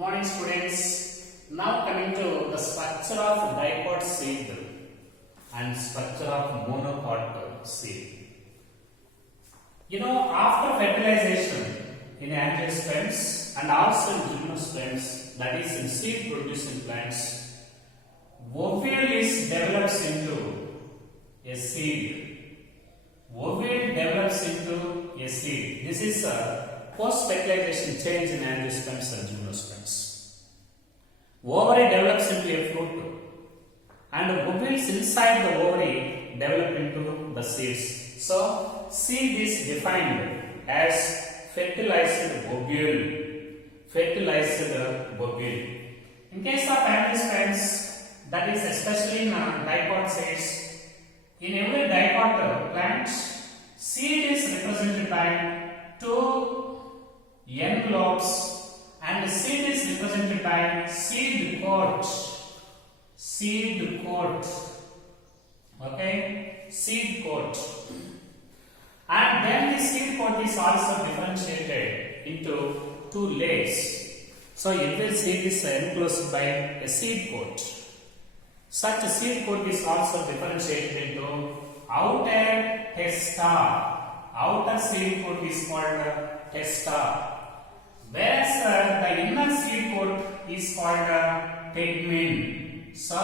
Morning students. Now coming to the structure of dipod seed and structure of monocot seed. After fertilization in angiosperms and also in gymnosperms, that is in seed producing plants, ovule is develops into a seed. Ovule develops into a seed. This is a post-fertilization change in angiosperms and gymnosperms. Ovary develops into a fruit, and ovules inside the ovary develop into the seeds. So, seed is defined as fertilized ovule. Fertilized ovule. In case of angiosperms, that is especially in dipod seeds, in every dipod plant, seed is represented by two end lobes and seed is represented by seed coat. Seed coat. Okay? Seed coat. And then the seed coat is also differentiated into two layers. So every seed is enclosed by a seed coat. Such a seed coat is also differentiated into outer testa. Outer seed coat is called testa. Whereas the inner seed coat is called tegmen. So,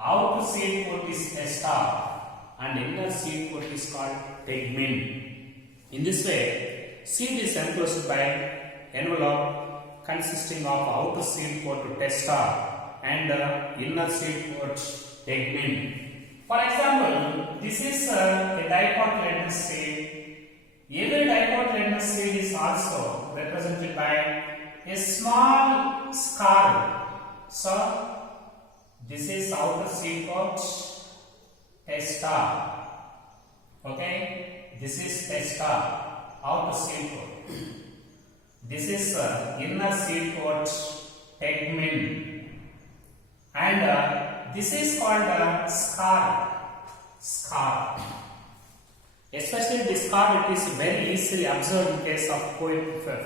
outer seed coat is testa and inner seed coat is called tegmen. In this way, seed is enclosed by envelope consisting of outer seed coat testa and inner seed coat tegmen. For example, this is a dipod laden seed. Every dipod laden seed is also represented by a small scar. So, this is outer seed coat, testa. Okay, this is testa, outer seed coat. This is inner seed coat, tegmen, and this is called scar. Scar. Especially this scar, it is very easily observed in case of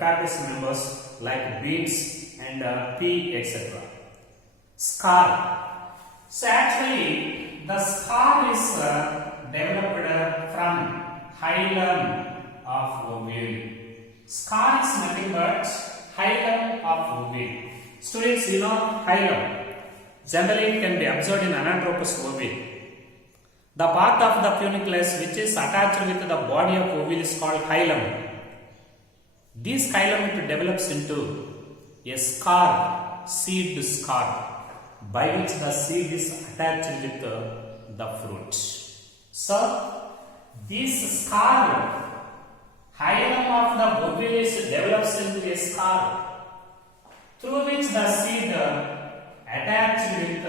fabric members like beans and pea, etc. Scar. So actually, the scar is developed from hilum of ovule. Scar is nothing but hilum of ovule. Students, hilum. Generally, it can be observed in anandropous ovule. The part of the funiculus which is attached with the body of ovule is called hilum. This hilum it develops into a scar, seed scar, by which the seed is attached with the fruit. So, this scar, hilum of the ovule develops into a scar through which the seed attached with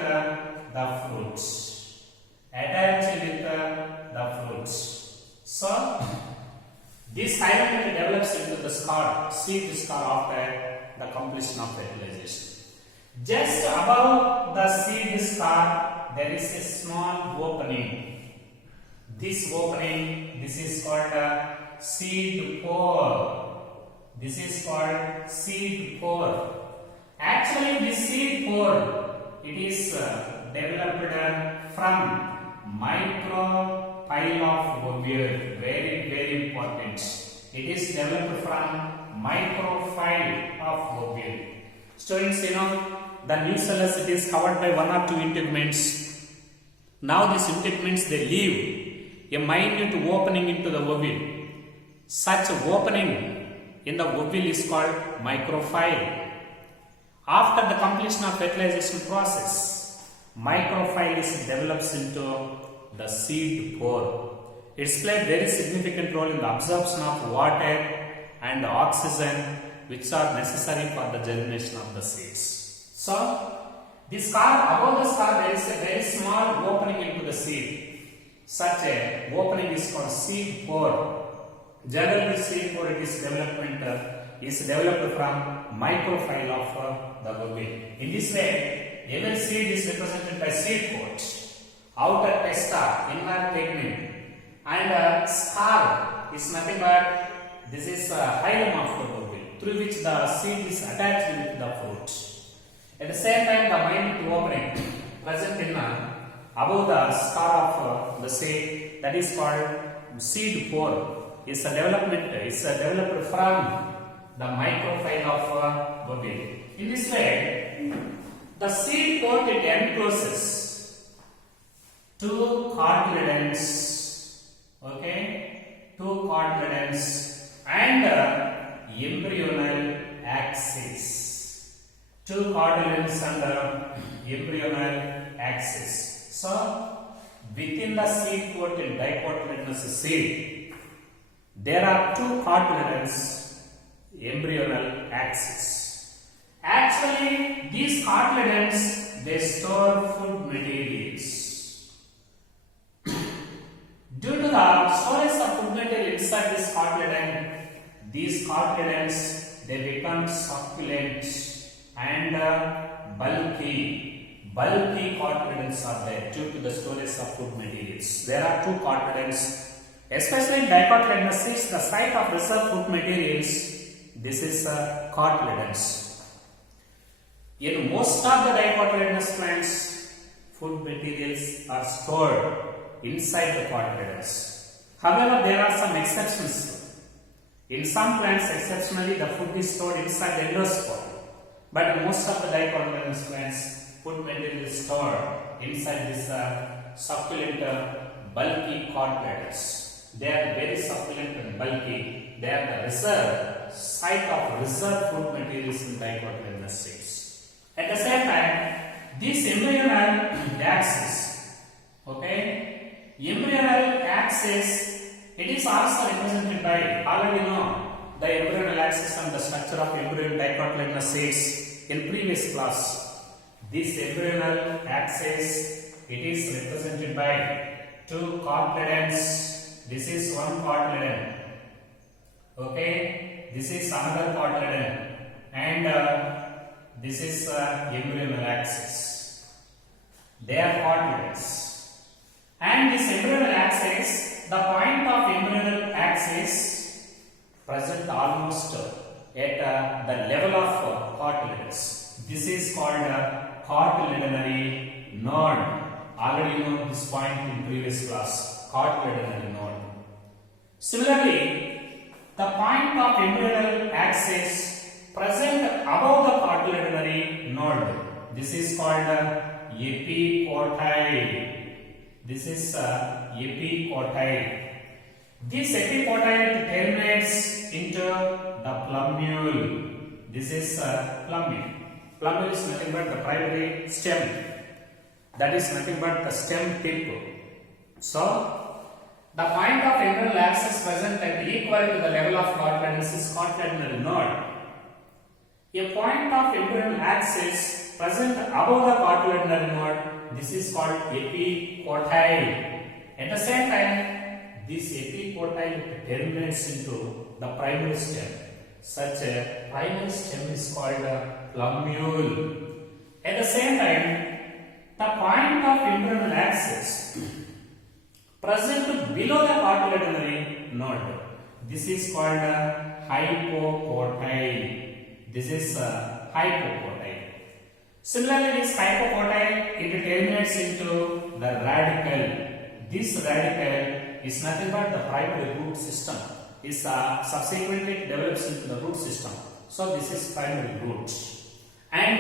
the fruit. Attached with the fruits. So, this hilum develops into the scar, seed scar after the completion of fertilization. Just above the seed scar, there is a small opening. This opening, this is called seed pore. This is called seed pore. Actually, this seed pore, it is developed from micropyle of ovule. Very, very important. It is developed from micropyle of ovule. Students, the nucellus it is covered by one or two integuments. Now these integuments they leave a minute opening into the ovule. Such opening in the ovule is called micropyle. After the completion of fertilization process, micropyle develops into the seed pore. It's played very significant role in the absorption of water and oxygen which are necessary for the germination of the seeds. So, this scar, above the scar there is a very small opening into the seed. Such a opening is called seed pore. Generally, seed pore is developed from micropyle of the ovule. In this way, every seed is represented by seed coat, outer testa, inner tegmen, and scar is nothing but this is hilum of the ovule. through which the seed is attached with the fruit. At the same time, the minute opening present in above the scar of the seed, that is called seed pore, is developed from the micropyle of bubble. In this way, the seed pore it encloses two cotyledons, two cotyledons and embryonal axis. Two cotyledons and embryonal axis. So, within the seed coated dicotyledonous seed, there are two cotyledons, embryonal axis. Actually, these cotyledons they store food materials. Due to the storage of food material inside this cotyledon, these cotyledons they become succulent and bulky. Bulky cotyledons are there due to the storage of food materials. There are two cotyledons, especially in dicotyledonous seeds, the site of reserve food materials. This is cotyledons. In most of the dicotyledonous plants, food materials are stored inside the cotyledons. However, there are some exceptions. In some plants, exceptionally, the food is stored inside the endospore. But in most of the dicotyledonous plants, food material is stored inside this succulent bulky cotyledons. They are very succulent and bulky. They are the site of reserve food materials in dicotyledonous seeds. At the same time, this embryonal axis, embryonal axis, it is also represented by, already know the embryonal axis and the structure of embryo dicotyledonous seeds in previous class. This embryonal axis, it is represented by two cotyledons. This is one cotyledon. This is another cotyledon, and this is embryonal axis. They are cotyledons. And this embryonal axis, the point of embryonal axis present almost at the level of cotyledons. This is called cotyledonary node. Already know this point in previous class, cotyledonary node. Similarly, the point of embryonal axis present above the cotyledonary node. This is called epicotyle. This is epicotyle. This epicotyle terminates into the plumule. This is plumule. Plumule is nothing but the primary stem. That is nothing but the stem tip. So, the point of embryonal axis present at equal to the level of cotyledons is cotyledonary node. A point of embryonal axis present above the cotyledonary node, this is called epicotyle. At the same time, this epicotyle terminates into the primary stem. Such a primary stem is called plumule. At the same time, the point of embryonal axis present below the cotyledonary node, this is called hypocotyle. This is hypocotyle. Similarly, this hypocotyle it terminates into the radical. This radical is nothing but the primary root system. Is subsequently develops into the root system. So this is primary root, and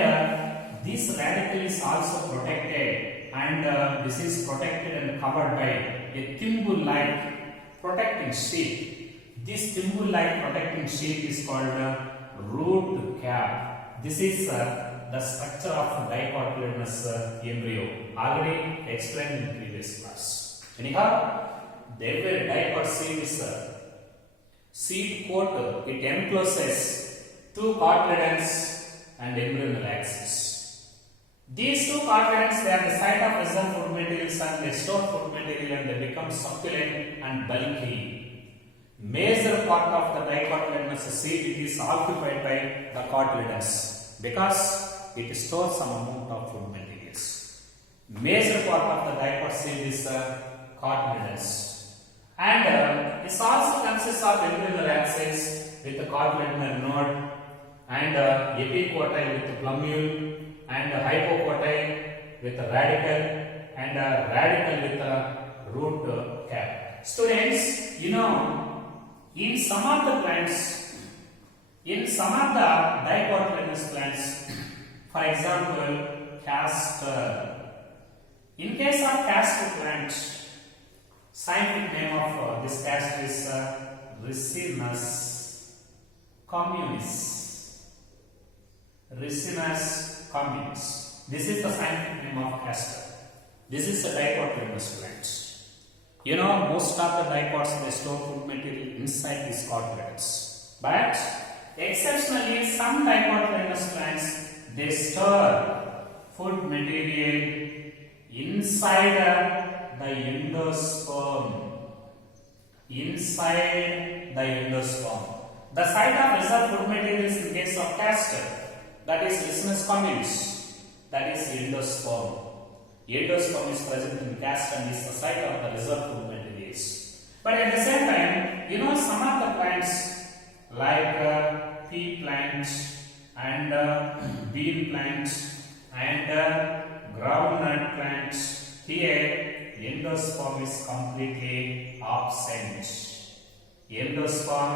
this radical is also protected, and this is protected and covered by a thimble-like protecting sheath. This thimble-like protecting sheath is called root cap. This is the structure of dicotyledonous embryo, already explained in previous class. Anyhow, every dicot seed is seed coat. It encloses two cotyledons and embryonal axis. These two cotyledons, they are the site of reserve food materials and they store food material and they become succulent and bulky. Major part of the dicotyledonous seed is occupied by the cotyledons because it stores some amount of food materials. Major part of the dicot seed is cotyledons. And it also consists of embryonal axis with the cotyledonary node and epicotyle with plumule, and hypocotyle with a radical, and radical with a root cap. Students, in some of the plants, in some of the dicotyledonous plants, for example, castor. In case of castor plant, scientific name of this castor is Ricinus communis. Ricinus communis. This is the scientific name of castor. This is a dicotyledonous plant. Most of the dicots they store food material inside these cotyledons. But exceptionally, some dicotyledonous plants they store food material inside the endosperm. Inside the endosperm. The site of reserve food materials in case of castor, that is Ricinus communis, that is endosperm. Endosperm is present in castor and is the site of the reserve food materials. But at the same time, some of the plants like pea plant and bean plant and groundnut plant, here endosperm is completely absent. Endosperm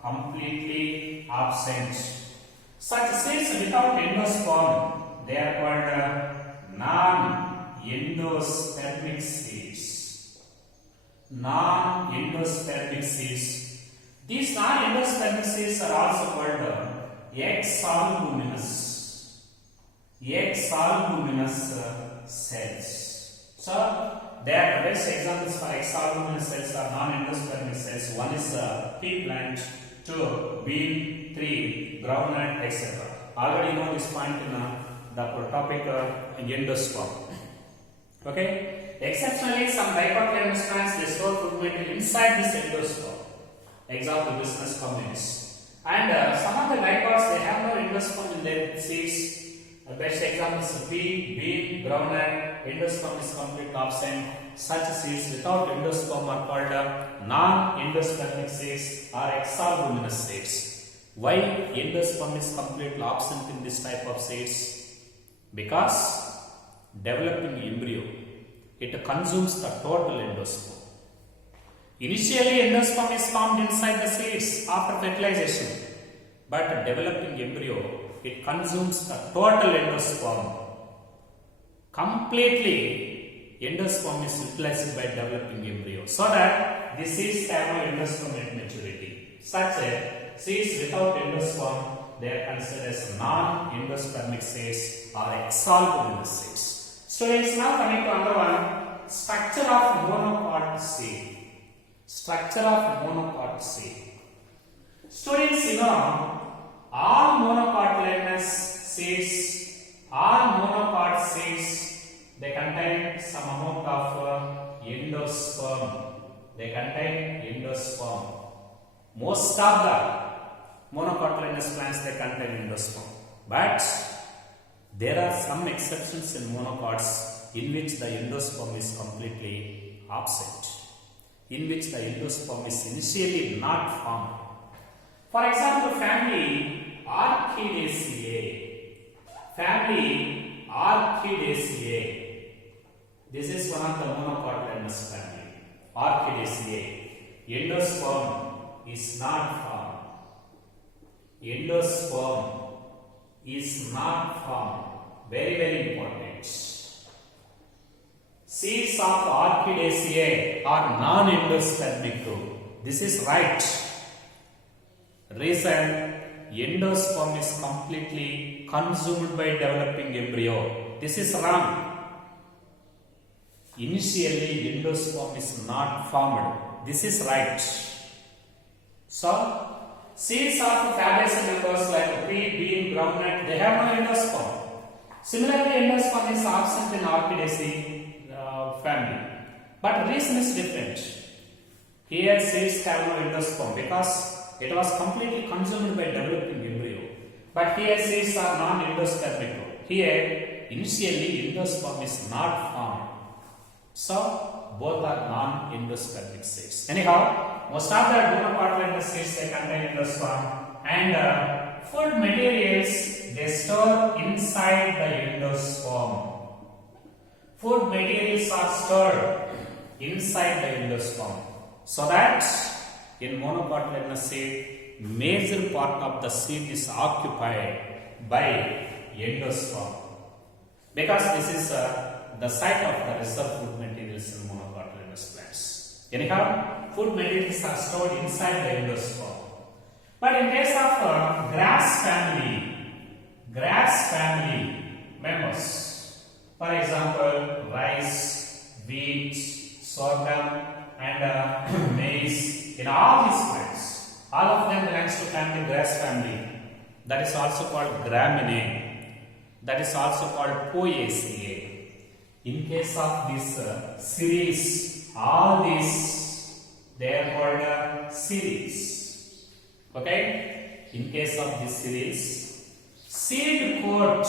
completely absent. Such seeds without endosperm, they are called non-endospermic seeds. Non-endospermic seeds. These non-endospermic seeds are also called exalbuminous. Exalbuminous cells. So, they are the best examples for exalbuminous cells or non-endospermic cells. One is pea plant, 2 bean, 3 groundnut, etc. Already know this point in the topic endosperm. Okay. Exceptionally, some dicotyledonous plants they store food material inside this endosperm. Example, Ricinus communis. And some of the dicots they have no endosperm in their seeds. The best examples are pea, bean, groundnut. Endosperm is completely absent. Such seeds without endosperm are called non-endospermic seeds or exalbuminous seeds. Why endosperm is completely absent in this type of seeds? Because developing embryo, it consumes the total endosperm. Initially, endosperm is formed inside the seeds after fertilization, but developing embryo, it consumes the total endosperm. Completely, endosperm is utilized by developing embryo, so that the seeds have no endosperm at maturity. Such seeds without endosperm, they are considered as non-endospermic seeds or exalbuminous seeds. Students, now coming to another one, structure of monopod seed. Structure of monopod seed. Students, all monocotyledonous seeds, they contain some amount of endosperm. They contain endosperm. Most of the monocotyledonous plants they contain endosperm. But there are some exceptions in monocots in which the endosperm is completely absent. In which the endosperm is initially not formed. For example, family Orchidaceae. Family Orchidaceae. This is one of the monocotyledonous family. Orchidaceae. Endosperm is not formed. Endosperm is not formed. Very, very important. Seeds of Orchidaceae are non-endospermic too. This is right. Reason, endosperm is completely consumed by developing embryo. This is wrong. Initially, endosperm is not formed. This is right. So, seeds of Fabaceae members like pea, bean, groundnut, they have no endosperm. Similarly, endosperm is absent in Orchidaceae family. But reason is different. Here seeds have no endosperm because it was completely consumed by developing embryo. But here seeds are non-endospermic. Here initially endosperm is not formed. So both are non-endospermic seeds. Anyhow, most of the monocotyledonous seeds they contain endosperm, and food material inside the endosperm. Food materials are stored inside the endosperm. So that in monocotyledonous seed, major part of the seed is occupied by endosperm. Because this is the site of the reserve food materials in monocotyledonous plants. Anyhow, food materials are stored inside the endosperm. But in case of grass family members, for example, rice, wheat, sorghum, and maize, in all these plants, all of them belongs to family grass family. That is also called graminae. That is also called Poaceae. In case of this series, all these they are called series. Okay? In case of this series, seed coat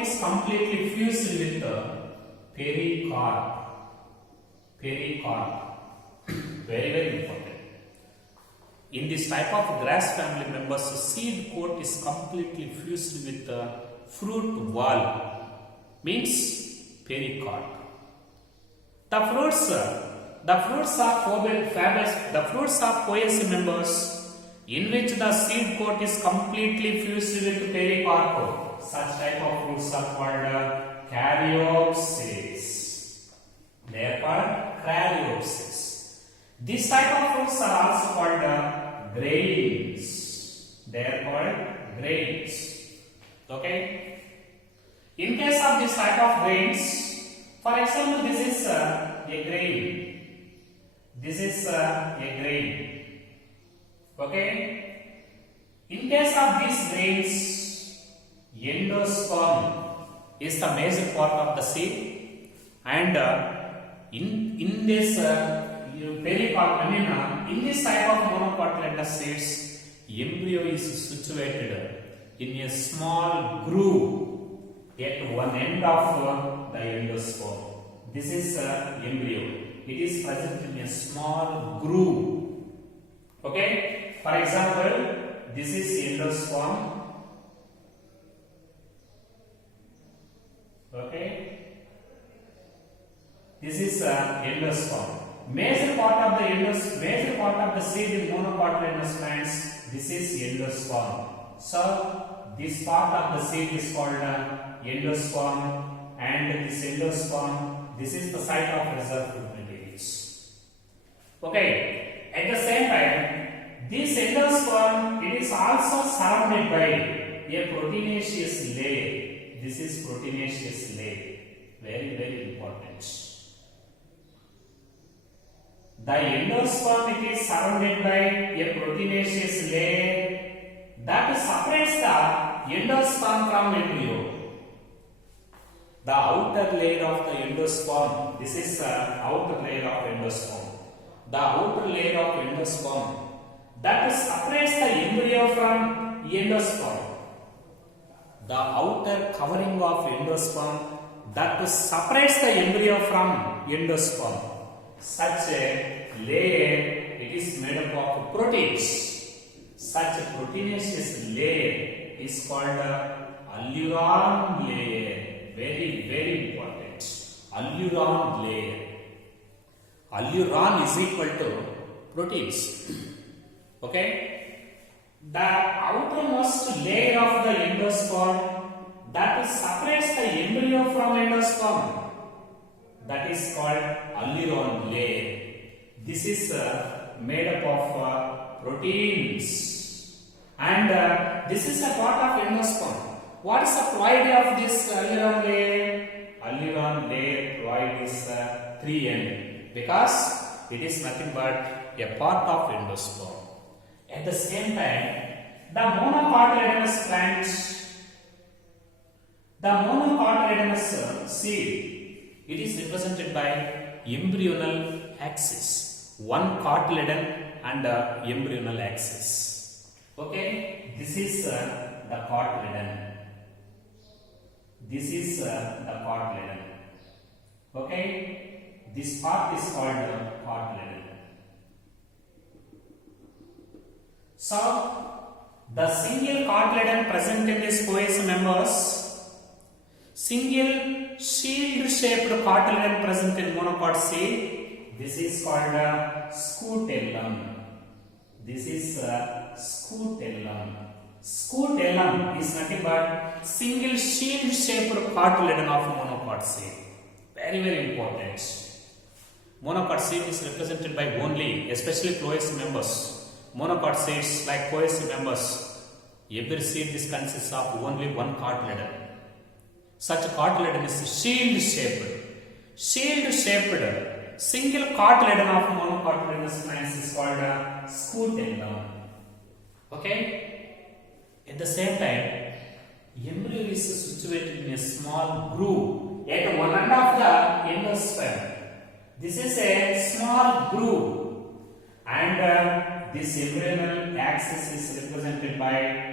is completely fused with the pericarp. Very, very important. In this type of grass family members, seed coat is completely fused with the fruit wall, means pericarp. The fruits of Poaceae members, in which the seed coat is completely fused with pericarp, such type of fruits are called caryopsis. They are called caryopsis. This type of fruits are also called grains. They are called grains. Okay? In case of this type of grains, for example, this is a grain. This is a grain. Okay? In case of these grains, endosperm is the major part of the seed, and in this pericarp, in this type of monocotyledonous seeds, embryo is situated in a small groove at one end of the endosperm. This is embryo. It is present in a small groove. Okay? For example, this is endosperm. Okay? This is endosperm. Major part of the seed in monocotyledonous plants. This is endosperm. So this part of the seed is called endosperm, and this endosperm, this is the site of reserve food materials. Okay. At the same time, this endosperm, it is also surrounded by a proteinaceous layer. This is proteinaceous layer. Very, very important. The endosperm, it is surrounded by a proteinaceous layer that separates the endosperm from embryo. The outer layer of the endosperm, this is the outer layer of endosperm. The outer layer of endosperm that separates the embryo from endosperm. The outer covering of endosperm that separates the embryo from endosperm. Such a layer, it is made up of proteins. Such a proteinaceous layer is called alluron layer. Very, very important. Alluron layer. Alluron is equal to proteins. Okay? The outermost layer of the endosperm that separates the embryo from endosperm, that is called alluron layer. This is made up of proteins, and this is a part of endosperm. What is the ploidy of this alluron layer? Alluron layer ploid is 3N, because it is nothing but a part of endosperm. At the same time, the monocotyledonous plant, the monocotyledonous seed, it is represented by embryonal axis, one cotyledon and embryonal axis. Okay, this is the cotyledon. This is the cotyledon. Okay, this part is called cotyledon. So The single cotyledon present in this cohesive members, single shield-shaped cotyledon present in monocot seed. This is called scutellum. This is scutellum. Scutellum is nothing but single shield-shaped cotyledon of monocot seed. Very, very important. Monocot seed is represented by only, especially cohesive members. Monocot seeds like cohesive members, every seed this consists of only one cotyledon. Such a cotyledon is shield-shaped. Shield-shaped single cotyledon of monocotyledonous plants is called scutellum. Okay? At the same time, embryo is situated in a small groove at one end of the endosperm. This is a small groove, and this embryonal axis is represented by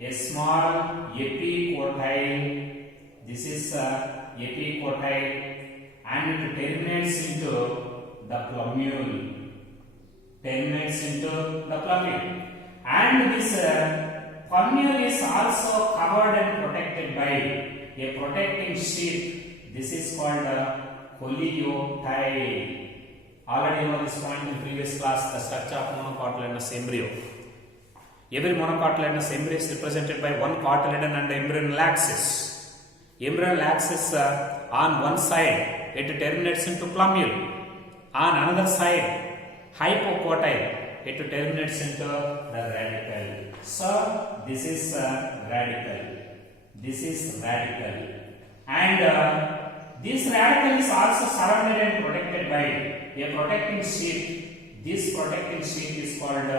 a small epicotyle. This is epicotyle, and it terminates into the plumule. And this plumule is also covered and protected by a protecting sheath. This is called coleoptile. Already know this point in previous class, the structure of monocotyledonous embryo. Every monocotyledonous embryo is represented by one cotyledon and embryonal axis. Embryonal axis on one side, it terminates into plumule. On another side, hypocotyle, it terminates into the radicle. So, this is radicle. This is radicle. And this radicle is also surrounded and protected by a protecting sheath. This protecting sheath is called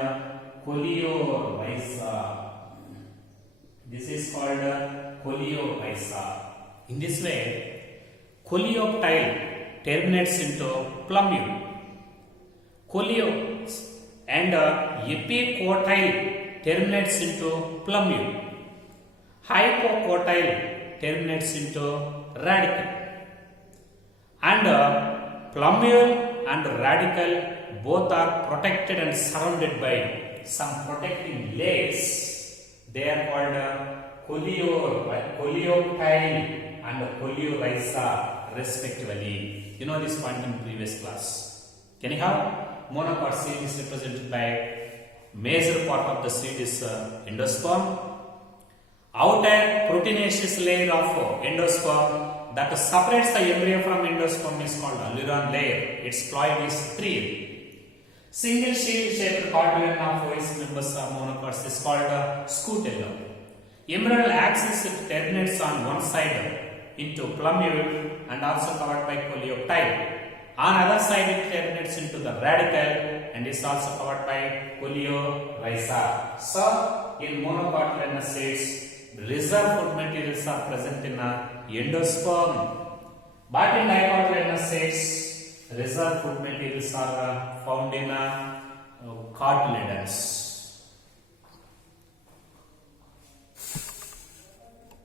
coleorhiza. This is called coleorhiza. In this way, coleoptile terminates into plumule. And epicotyle terminates into plumule. Hypocotyle terminates into radicle. And plumule and radicle both are protected and surrounded by some protecting layers. They are called coleoptile and coleorhiza respectively. You know this point in previous class. Anyhow, monocot seed is represented by major part of the seed is endosperm. Outer proteinaceous layer of endosperm that separates the embryo from endosperm is called alluron layer. Its fluid is 3. Single shield-shaped cotyledon of cohesive members of monocots is called scutellum. Embryonal axis terminates on one side into plumule and also covered by coleoptile. On other side, it terminates into the radicle and is also covered by coleorhiza. So, in monocotyledonous seeds, reserve food materials are present in endosperm, but in dicotyledonous seeds, reserve food materials are found in cotyledons.